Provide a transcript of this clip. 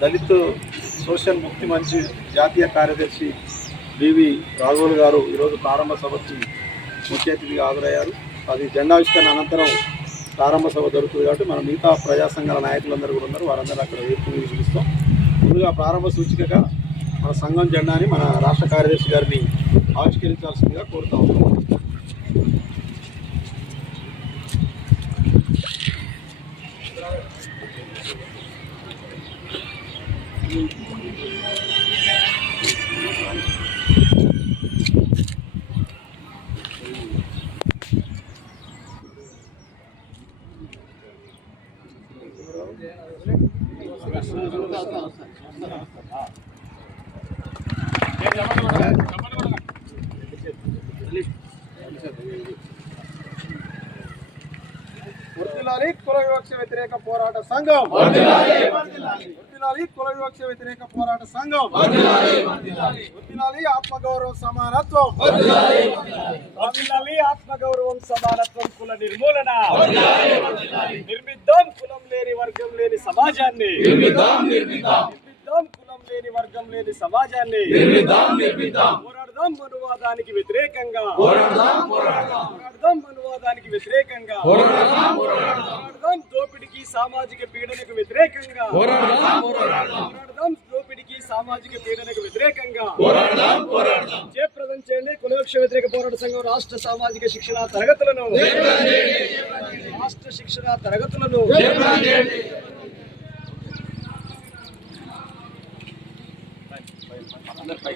Dalit social ముక్తి మంచి జాతీయ కార్యదర్శి బివి రాఘవులు గారు ఈరోజు ప్రారంభ సభకి ముఖ్య అతిథిగా హాజరయ్యారు. అది జెండావిష్కరణ అనంతరం ప్రారంభ సభ జరుగుతుంది కాబట్టి మన మిగతా ప్రజా సంఘాల నాయకులందరూ కూడా ఉన్నారు, వారందరూ అక్కడ వేపు చూపిస్తాం. ముందుగా ప్రారంభ సూచికగా మన సంఘం జెండాని మన రాష్ట్ర కార్యదర్శి గారిని ఆవిష్కరించాల్సిందిగా కోరుతా ఉన్నాం. వర్ధిల్లాలి కుల వివక్ష వ్యతిరేక పోరాట సంఘం, వర్ధిల్లాలి కుల వివక్ష వ్యతిరేక పోరాట సంఘం, వర్ధిల్లాలి ఆత్మగౌరవ సమానత్వం, వర్ధిల్లాలి ఆత్మగౌరవం సమానత్వం, కుల నిర్మూలన నిర్మిద్దాం, కులం లేని వర్గం లేని సమాజాన్ని నిర్మిద్దాం, కులం లేని వర్గం లేని సమాజాన్ని పోరాడదాం, మనువాదానికి వ్యతిరేకంగా పోరాడదాం, మనువాదానికి వ్యతిరేకంగా పోరాడదాం, దోపిడికి సామాజిక పీడనకు వ్యతిరేకంగా పోరాడదాం, దోపిడికి సామాజిక పీడనకు వ్యతిరేకంగా జయప్రదం చేయండి కుల వివక్ష వ్యతిరేక పోరాట సంఘం రాష్ట్ర సామాజిక శిక్షణ తరగతులను